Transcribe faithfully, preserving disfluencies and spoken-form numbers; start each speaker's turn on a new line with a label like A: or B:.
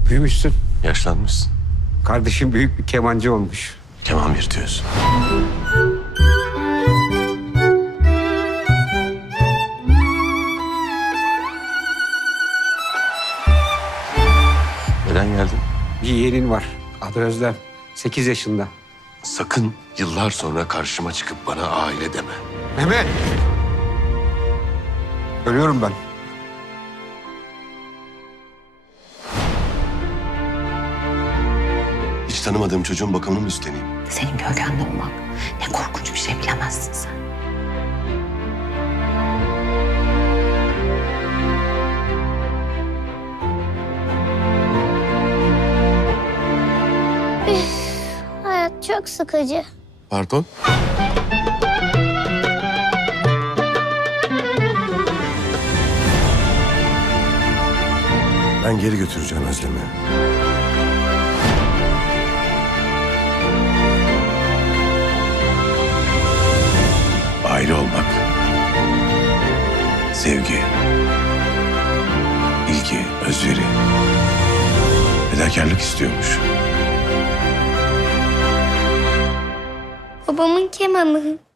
A: Büyümüşsün.
B: Yaşlanmışsın.
A: Kardeşim büyük bir kemancı olmuş.
B: Keman virtüözü. Neden geldin?
A: Bir yeğenin var. Adı Özlem. Sekiz yaşında.
B: Sakın yıllar sonra karşıma çıkıp bana aile deme.
A: Mehmet! Ölüyorum ben.
B: Hiç tanımadığım çocuğun bakımını mı üstleneyim?
C: Senin gölgende olmak ne korkunç bir şey, bilemezsin sen.
D: Hayat çok sıkıcı.
B: Pardon? Ben geri götüreceğim Özlem'i. Aile olmak, sevgi, ilgi, özveri, fedakarlık istiyormuş.
D: Babamın kemanı.